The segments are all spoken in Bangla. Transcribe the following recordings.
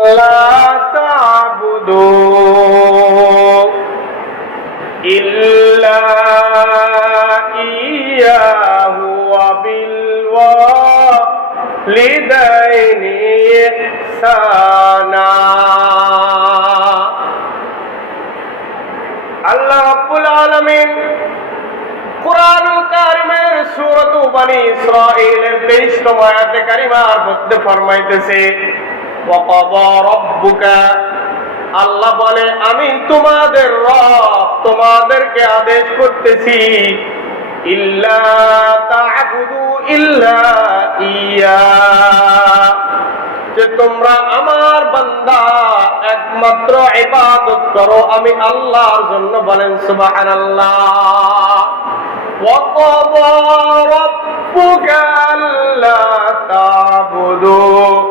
لا تعبدوا إلا إياه وبالوالدين إحسانا আল্লাহ রাব্বুল আলামিন কোরআনুল কারিমের সূরাত বনি ইসরাঈলের 23 তম আয়াতে কারিমার মধ্যে ফরমাইতেছে ওয়াকাদা রাব্বুকা আল্লাহ বলে আমি তোমাদের রব তোমাদেরকে আদেশ করতেছি ইল্লা তা'বুদু ইল্লা ইয়া যে তোমরা আমার বান্দা একমাত্র ইবাদত করো আমি আল্লাহর জন্য বলেন সুবহানাল্লাহ وقضى ربك ألا تعبدوا إلا إياه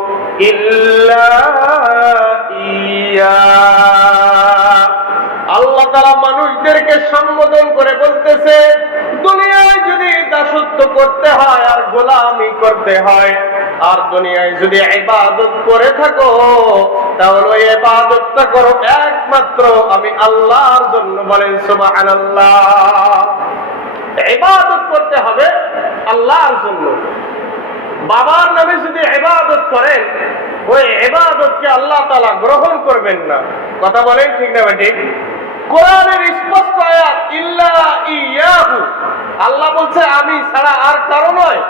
আল্লাহ তারা মানুষদেরকে সম্বোধন করে বলতেছে, দুনিয়ায় যদি দাসত্ব করতে হয় আর গোলামি করতে হয়, আর দুনিয়ায় যদি ইবাদত করে থাকো, তাহলে ওই ইবাদতটা করো একমাত্র আমি আল্লাহর জন্য বলেন, সুবহানাল্লাহ। ইবাদত করতে হবে আল্লাহর জন্য। বাবার নামে যদি ইবাদত করেন, ওই ইবাদতকে আল্লাহ তাআলা গ্রহণ করবেন না। কথা বলেন ঠিক না ঠিক কোরআনের স্পষ্ট আয়াত, ইল্লা ইয়াহু। আল্লাহ বলছে, আমি ছাড়া আর কারও নয়।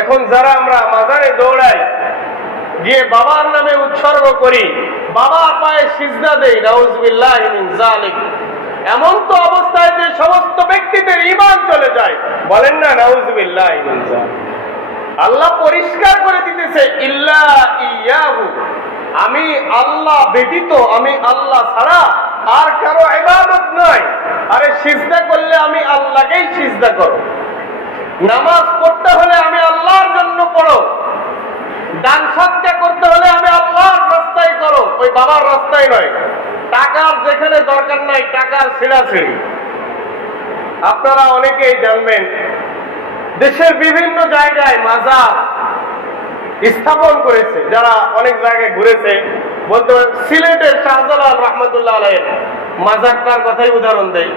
এখন যারা আমরা মাজারে দৌড়াই, গিয়ে বাবার নামে উৎসর্গ করি বাবার পায়ে সিজদা দেই, নাউজুবিল্লাহ জালিক এমন তো অবস্থায় যে সমস্ত ব্যক্তিদের ঈমান চলে যায়। বলেন না, নাউজুবিল্লাহ জালিক আল্লাহ পরিষ্কার করে দিতেছে, ইল্লা ইয়াহু, আমি আল্লাহ ব্যতীত, আমি আল্লাহ ছাড়া আর কারও ইবাদত নয় আরে সিজদা করলে আমি আল্লাহকেই সিজদা করো। নামাজ পড়তে হলে আমি আল্লাহর জন্য পড়ো। দান সৎকা করতে হলে আমি আল্লাহর রাস্তায় করো। ওই বাবার রাস্তায় নয়। টাকার যেখানে দরকার নাই, টাকার ছিঁড়াছিড়ি আপনারা অনেকেই জানবেন দেশের বিভিন্ন জায়গায় মাজার স্থাপন করেছে, যারা অনেক জায়গায় ঘুরেছে। বলতে পারেন, সিলেটের শাহজালাল রহমতুল্লাহ আলাইয়ের মাজারটার কথাই উদাহরণ দেয়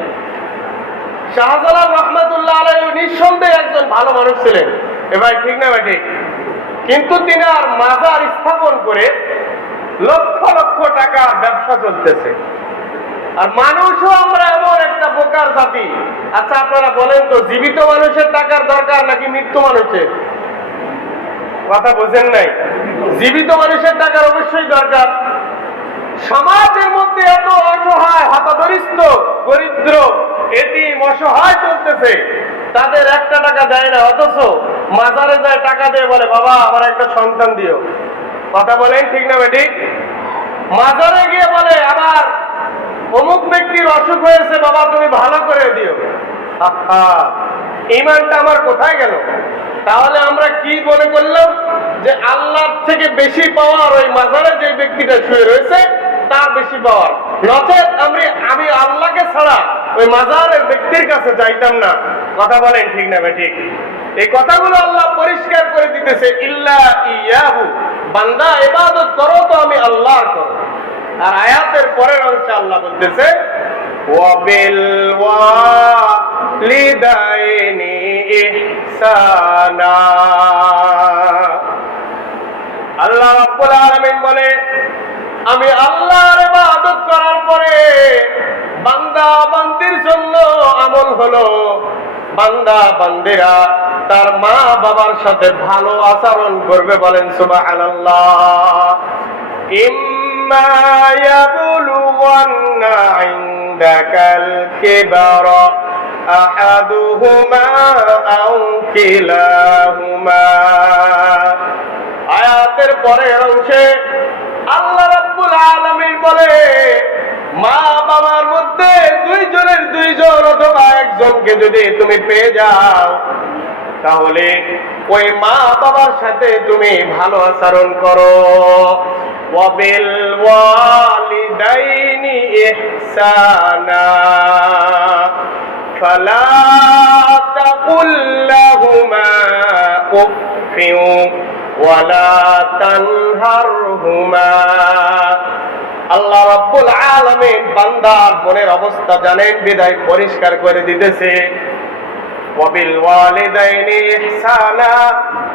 শাহজালাল রহমতুল্লাহ আলাই নিঃসন্দেহে একজন ভালো মানুষ ছিলেন। এবার ঠিক না ঠিক? কিন্তু তিনি আর মাজার স্থাপন করে লক্ষ লক্ষ টাকা ব্যবসা চলতেছে। আর মানুষও আমরা এমন একটা বোকার জাতি। আচ্ছা আপনারা বলেন তো, জীবিত মানুষের টাকার দরকার নাকি মৃত্যু মানুষের? কথা বোঝেন নাই? জীবিত মানুষের টাকার অবশ্যই দরকার। সমাজের মধ্যে এত অসহায়, হতদরিদ্র, দরিদ্র এটিম অসহায় চলতেছে। তাদের একটা টাকা দেয় না, অথচ মাজারে যায় টাকা দিয়ে বলে, বাবা, আমার একটা সন্তান দিও। কথা বলেন ঠিক না বেটি মাজারে গিয়ে বলে আবার অমুক ব্যক্তির অসুখ হয়েছে, বাবা, তুমি ভালো করে দিও। ইমানটা আমার কোথায় গেল? তাহলে আমরা কি মনে করলাম যে আল্লাহর থেকে বেশি পাওয়ার ওই মাজারে যে ব্যক্তিটা শুয়ে রয়েছে, তার বেশি পাওয়ার। নচেত আমি আমি আল্লাহকে ছাড়া ওই মাজারের ব্যক্তির কাছে যাইতাম না। কথা বলেন ঠিক না, ভাই, ঠিক? এই কথাগুলো আল্লাহ পরিষ্কার করে দিতেছে, ইল্লা ইয়াহু, বান্দা ইবাদত করো তো আমি আল্লাহর করো। আর আয়াতের পরের অংশে আল্লাহ বলতেছে আল্লাহ রাব্বুল আলামিন বলে, আমি আল্লাহর ইবাদত করার পরে বান্দা বান্দির জন্য আমল হলো, বান্দা বান্দিরা তার মা বাবার সাথে ভালো আচরণ করবে বলেন সুবাহ সুবহানাল্লাহ ইম্মা ইয়াবলুগান্না ইনদাকাল কিবারা আহাদুহুমা আও কিলাহুমা আয়াতের পরের অংশে আল্লাহ রাব্বুল আলামিন বলে, মা বাবার মধ্যে দুইজনের দুইজন অথবা একজনকে যদি তুমি পেয়ে যাও তাহলে ওই মা বাবার সাথে তুমি ভালো আচরণ করো। ওয়াবিল ওয়ালিদাইনি ইহসানা। ফালা তাকুল লাহুমা উফিউ ওয়ালা তানহারহুমা। আল্লাহ রাব্বুল আলামিন বান্দার মনের অবস্থা জানেন, বিদায় পরিষ্কার করে দিতেছে। وبالوالدين إحسانا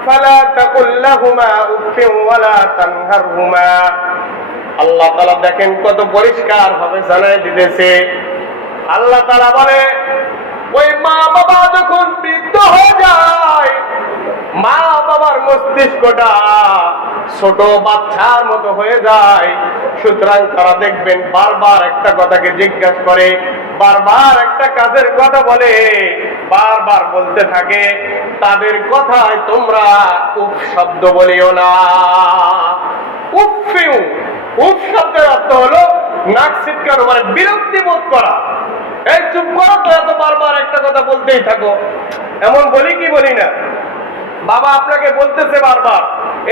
فلا تقل لهما أف ولا تنهرهما আল্লাহ তালা দেখেন কত পরিষ্কার ভাবে জানাই দিতেছে আল্লাহ তালা বলে ওই মা বাবা যখন বৃদ্ধ হয়ে যায় মা বাবার মস্তিষ্কটা ছোট বাচ্চার মতো হয়ে যায়। সুতরাং তারা দেখবেন বারবার একটা কথাকে জিজ্ঞাসা করে, বারবার একটা কাজের কথা বলে, বারবার বলতে থাকে, তাদের কথায় তোমরা উপ শব্দ বলিও না। উফিউ উফ শব্দের অর্থ হলো নাক ছিটকানো মানে বিরক্তি বোধ করা। এই চুপ করো তো এত বারবার একটা কথা বলতেই থাকো। এমন বলি কি বলি না? বাবা আপনাকে বলতেছে বারবার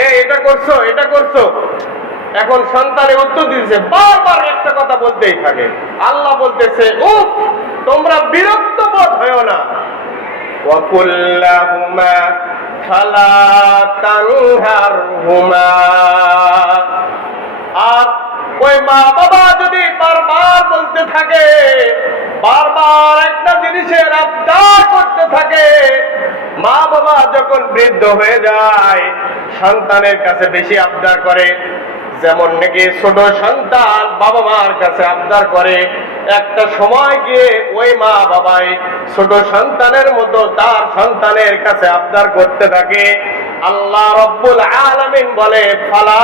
এ এটা করছ এটা করছ। এখন সন্তানে উত্তর দিচ্ছে বারবার একটা কথা বলতেই থাকে। আল্লাহ বলতেছে, উফ, তোমরা বিরক্ত বোধ হয়েও না। ওয়াকুল্লাহুমা ফালা হুমা আর ওই মা বাবা যদি বারবার বলতে থাকে, বারবার একটা জিনিসের আবদার করতে থাকে মা বাবা যখন বৃদ্ধ হয়ে যায় সন্তানের কাছে বেশি আবদার করে। যেমন নাকি ছোট সন্তান বাবা মার কাছে আবদার করে। একটা সময় গিয়ে ওই মা বাবাই ছোট সন্তানের মতো তার সন্তানের কাছে আবদার করতে থাকে। আল্লাহ রব্বুল আলামিন বলে, ফালা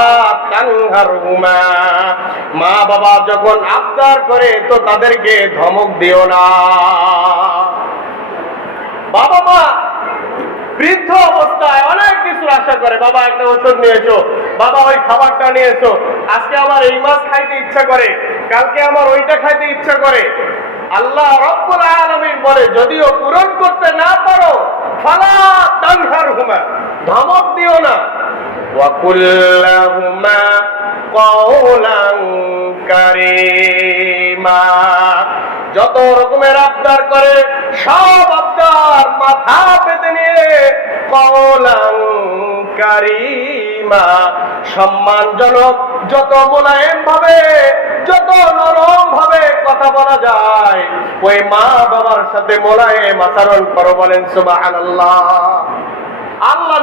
মা বাবা যখন আবদার করে তো তাদেরকে ধমক দিও না। বাবা মা বৃদ্ধ অবস্থায় অনেক কিছু আশা করে, বাবা, একটা ওষুধ নিয়ে এসো বাবা, ওই খাবারটা নিয়ে এসো আজকে আমার এই মাছ খাইতে ইচ্ছা করে, কালকে আমার ওইটা খাইতে ইচ্ছা করে। আল্লাহ রব্বুল আলামিন বলে, যদিও পূরণ করতে না পারো, ফালা তানহার হুমা ধমক দিও না। ওয়াকুল্লাহুমা কওলান কারীমা, যত রকমের আবদার করে সব আপনার মাথা পেতে নিয়ে কলাঙ্কারিমা সম্মানজনক যত মোলায়েম ভাবে, যত নরম ভাবে কথা বলা যায়, ওই মা বাবার সাথে মোলায়েম আচরণ করো বলেন সুবহানাল্লাহ। আল্লাহ